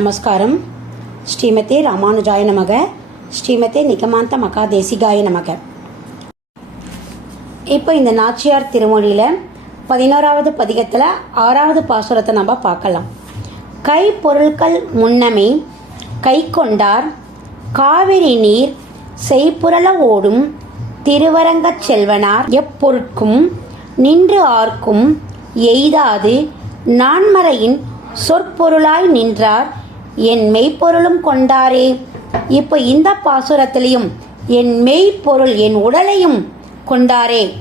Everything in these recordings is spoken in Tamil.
நமஸ்காரம். ஸ்ரீமதே ராமானுஜாய நமக. ஸ்ரீமதே நிகமாந்த மகா தேசிகாய நமக. இப்போ இந்த நாச்சியார் திருமொழியில் பதினோராவது பதிகத்தில் ஆறாவது பாசுரத்தை நம்ம பார்க்கலாம். கை பொருட்கள் முன்னமே கை கொண்டார். காவிரி நீர் செய்புரள ஓடும். திருவரங்கச் செல்வனார். எப்பொருட்கும் நின்று ஆர்க்கும். எய்தாது நான்மறையின் சொற்பொருளாய் நின்றார். என் மெய்ப்பொருளும் கொண்டாரே. இப்போ இந்த பாசுரத்திலையும் என் மெய்ப்பொருள் என் உடலையும் கொண்டாரே.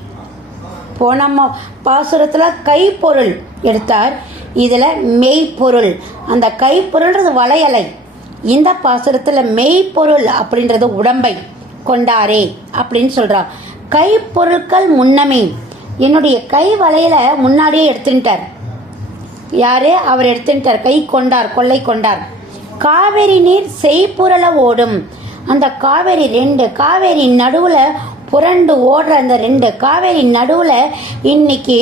போன பாசுரத்தில் கைப்பொருள் எடுத்தார். இதில் மெய்ப்பொருள். அந்த கைப்பொருள்ன்றது வளையலை. இந்த பாசுரத்தில் மெய்ப்பொருள் அப்படின்றது உடம்பை கொண்டாரே அப்படின்னு சொல்கிறார் கைப்பொருட்கள் முன்னமே. என்னுடைய கை வளையலை முன்னாடியே எடுத்துட்டார். யார்? அவர் எடுத்துட்டார். கை கொண்டார் கொள்ளை கொண்டார். காவேரி நீர் செய்புரள ஓடும். அந்த காவேரி ரெண்டு காவேரி நடுவில் புரண்டு ஓடுற அந்த ரெண்டு காவேரி நடுவில் இன்னைக்கு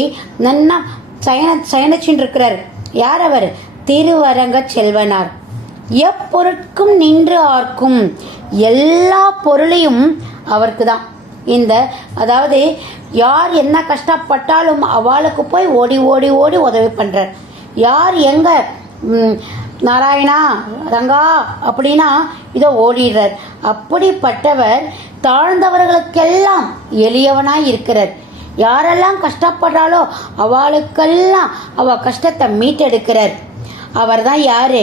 நன்னா சயன சயனிச்சுட்டு இருக்கிறார். யார் அவர்? திருவரங்க செல்வனார். எப்பொருட்கும் நின்று ஆர்க்கும். எல்லா பொருளையும் அவருக்கு தான் இந்த அதாவது யார் என்ன கஷ்டப்பட்டாலும் அவளுக்கு போய் ஓடி ஓடி ஓடி உதவி பண்ணுறார் யார் எங்கே நாராயணா ரங்கா அப்படின்னா இதோ ஓடிடுறார். அப்படிப்பட்டவர் தாழ்ந்தவர்களுக்கெல்லாம் எளியவனாய் இருக்கிறார். யாரெல்லாம் கஷ்டப்படுறாளோ அவளுக்கெல்லாம் அவ கஷ்டத்தை மீட்டெடுக்கிறார். அவர்தான் யாரு?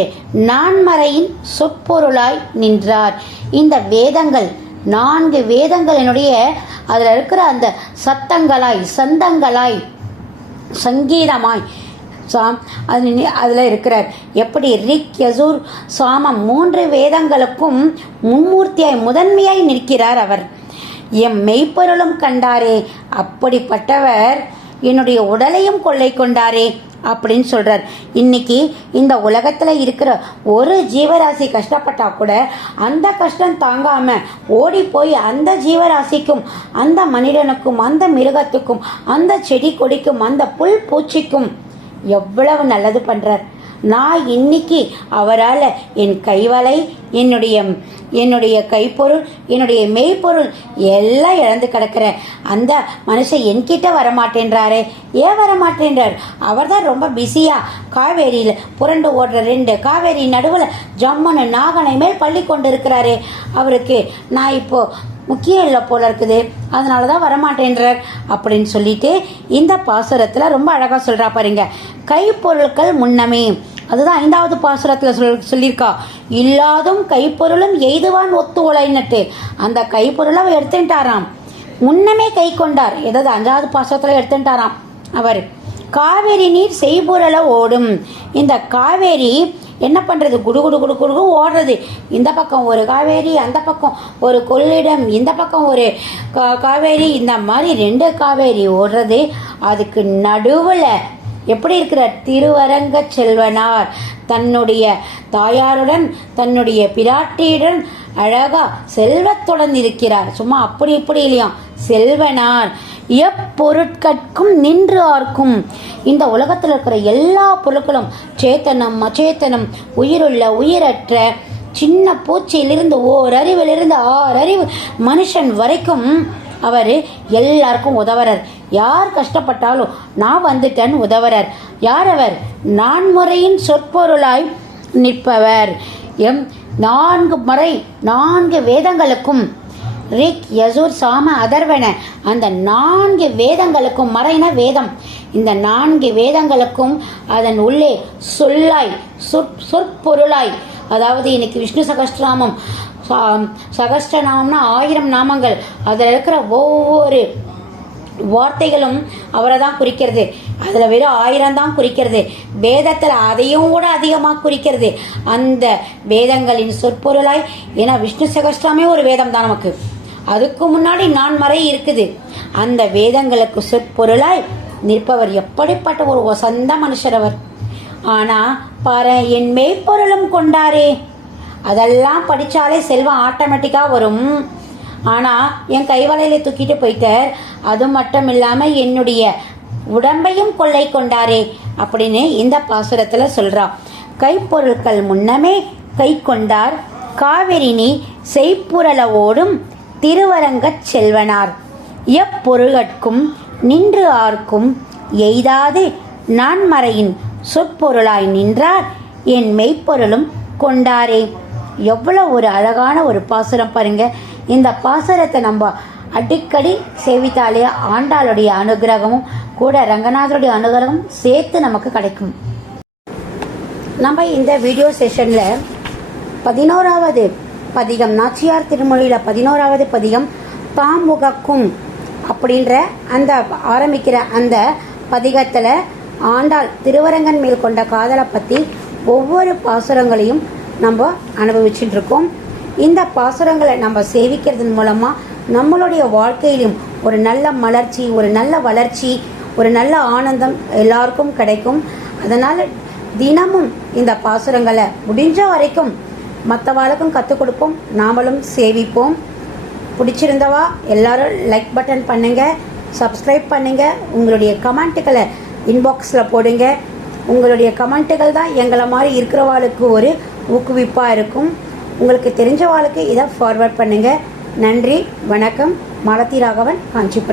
நான்மறையின் சொற்பொருளாய் நின்றார். இந்த வேதங்கள் நான்கு வேதங்களினுடைய அதில் இருக்கிற அந்த சத்தங்களாய் சந்தங்களாய் சங்கீதமாய் சாம் அது அதில் இருக்கிறார். எப்படி ரிக் யசூர் சாமம் மூன்று வேதங்களுக்கும் மும்மூர்த்தியாய் முதன்மையாய் நிற்கிறார் அவர். எம் மெய்ப்பொருளும் கண்டாரே அப்படிப்பட்டவர் என்னுடைய உடலையும் கொள்ளை கொண்டாரே அப்படின்னு சொல்கிறார் இன்னைக்கு இந்த உலகத்தில் இருக்கிற ஒரு ஜீவராசி கஷ்டப்பட்டா கூட அந்த கஷ்டம் தாங்காமல் ஓடி போய் அந்த ஜீவராசிக்கும் அந்த மனிதனுக்கும் அந்த மிருகத்துக்கும் அந்த செடி கொடிக்கும் அந்த புல் பூச்சிக்கும் எவ்வளவு நல்லது பண்ணுறார் நான் இன்னைக்கு அவரால் என் கைவலை என்னுடைய என்னுடைய கைப்பொருள் என்னுடைய மெய்ப்பொருள் எல்லாம் இழந்து கிடக்கிறேன். அந்த மனுஷன் என்கிட்ட வரமாட்டேன்றாரே. ஏன் வரமாட்டேன்றார்? அவர் தான் ரொம்ப பிஸியாக காவேரியில் புரண்டு ஓடுற ரெண்டு காவேரி நடுவில் ஜம்முன்னு நாகனை மேல் பள்ளி கொண்டு இருக்கிறாரே அவருக்கு நான் இப்போது முக்கியம் இல்லை போல இருக்குது. அதனால தான் வரமாட்டேன்றார். அப்படின்னு சொல்லிட்டு இந்த பாசுரத்தில் ரொம்ப அழகாக சொல்கிறா பாருங்க. கைப்பொருட்கள் முன்னமே. அதுதான் ஐந்தாவது பாசுரத்தில் சொல் சொல்லியிருக்கா. இல்லாதும் கைப்பொருளும் எய்துவான் ஒத்து உழைன்னுட்டு அந்த கைப்பொருளை அவர் எடுத்துட்டாராம். முன்னமே கை கொண்டார். ஏதாவது அஞ்சாவது பாசுரத்தில் எடுத்துட்டாராம் அவர். காவேரி நீர் செய்பொருளை ஓடும். இந்த காவேரி என்ன பண்ணுறது குடு குடு குடு குடு ஓடுறது. இந்த பக்கம் ஒரு காவேரி அந்த பக்கம் ஒரு கொள்ளிடம் இந்த பக்கம் ஒரு கா- காவேரி. இந்த மாதிரி ரெண்டு காவேரி ஓடுறது. அதுக்கு நடுவில் எப்படி இருக்கிற திருவரங்க செல்வனார்? தன்னுடைய தாயாருடன் தன்னுடைய பிராட்டியுடன் அழகா செல்வத்துடன் இருக்கிறார் சும்மா அப்படி இப்படி இல்லையா செல்வனார். எப்பொருட்கட்கும் நின்று ஆர்க்கும். இந்த உலகத்தில் இருக்கிற எல்லா பொருட்களும் சேத்தனம் அச்சேத்தனம் உயிருள்ள உயிரற்ற சின்ன பூச்சியிலிருந்து ஓர் அறிவிலிருந்து ஆறு அறிவு மனுஷன் வரைக்கும் அவர் எல்லாருக்கும் உதவுறார். யார் கஷ்டப்பட்டாலும் நான் வந்துட்டேன்னு உதவுறார். யார் அவர் நான்முறையின் சொற்பொருளாய் நிற்பவர். எம் நான்கு முறை நான்கு வேதங்களுக்கும் ரிக் யசூர் சாம அதர்வன அந்த நான்கு வேதங்களுக்கும் மறைன வேதம். இந்த நான்கு வேதங்களுக்கும் அதன் உள்ளே சொல்லாய் சொற் சொற்பொருளாய். அதாவது இன்னைக்கு விஷ்ணு சகஸ்ரநாமம் சா- ஆயிரம் நாமங்கள். அதில் இருக்கிற ஒவ்வொரு வார்த்தைகளும் அவரை தான் குறிக்கிறது. அதில் வெறும் ஆயிரம் தான் குறிக்கிறது. வேதத்தில் அதையும் கூட அதிகமாக குறிக்கிறது. அந்த வேதங்களின் சொற்பொருளாய் ஏன்னா விஷ்ணு சகஸ்ரமே ஒரு வேதம் தான் நமக்கு. அதுக்கு முன்னாடி நான் மறை இருக்குது. அந்த வேதங்களுக்கு சொற்பொருளாய் நிற்பவர் எப்படிப்பட்ட ஒரு வசந்த மனுஷர் அவர். ஆனால் பாரு என் மெய்ப்பொருளும் கொண்டாரே. அதெல்லாம் படித்தாலே செல்வம் ஆட்டோமேட்டிக்காக வரும். ஆனால் என் கைவலையில தூக்கிட்டு போயிட்டார். அது மட்டும் இல்லாமல் என்னுடைய உடம்பையும் கொள்ளை கொண்டாரே அப்படின்னு இந்த பாசுரத்தில் சொல்கிறான் கைப்பொருட்கள் முன்னமே கை கொண்டார். காவிரினி செய்ப்புரள ஓடும் திருவரங்கச் செல்வனார். எப்பொருள்கட்கும் நின்று ஆர்க்கும் எய்தாது நான்மறையின் சொற்பொருளாய் நின்றார். என் மெய்ப்பொருளும் கொண்டாரே. எவ்வளோ ஒரு அழகான ஒரு பாசுரம் பாருங்கள் இந்த பாசுரத்தை நம்ம அடிக்கடி சேவித்தாலே ஆண்டாளுடைய அனுகிரகமும் கூட ரங்கநாதருடைய அனுகிரகமும் சேர்த்து நமக்கு கிடைக்கும். நம்ம இந்த வீடியோ செஷனில் பதினோராவது பதிகம் நாச்சியார் திருமொழியில் பதினோராவது பதிகம் பாம்புகக்கும் அப்படின்ற அந்த ஆரம்பிக்கிற அந்த பதிகத்தில் ஆண்டாள் திருவரங்கன் மேல் கொண்ட காதலை பற்றி ஒவ்வொரு பாசுரங்களையும் நம்ம அனுபவிச்சுட்டு இருக்கோம். இந்த பாசுரங்களை நம்ம சேவிக்கிறதன் மூலமாக நம்மளுடைய வாழ்க்கையிலும் ஒரு நல்ல மலர்ச்சி ஒரு நல்ல வளர்ச்சி ஒரு நல்ல ஆனந்தம் எல்லாருக்கும் கிடைக்கும். அதனால் தினமும் இந்த பாசுரங்களை முடிஞ்ச வரைக்கும் மற்றவாளுக்கும் கற்றுக் கொடுப்போம் நாமளும் சேவிப்போம். பிடிச்சிருந்தவா எல்லாரும் லைக் பட்டன் பண்ணுங்கள் சப்ஸ்கிரைப் பண்ணுங்கள் உங்களுடைய கமெண்ட்டுகளை இன்பாக்ஸில் போடுங்க. உங்களுடைய கமெண்ட்டுகள் தான் எங்களை மாதிரி இருக்கிறவாளுக்கு ஒரு ஊக்குவிப்பாக இருக்கும். உங்களுக்கு தெரிஞ்சவாளுக்கு இதை ஃபார்வர்ட் பண்ணுங்கள் நன்றி வணக்கம். மாலதி ராகவன் காஞ்சிபுரம்.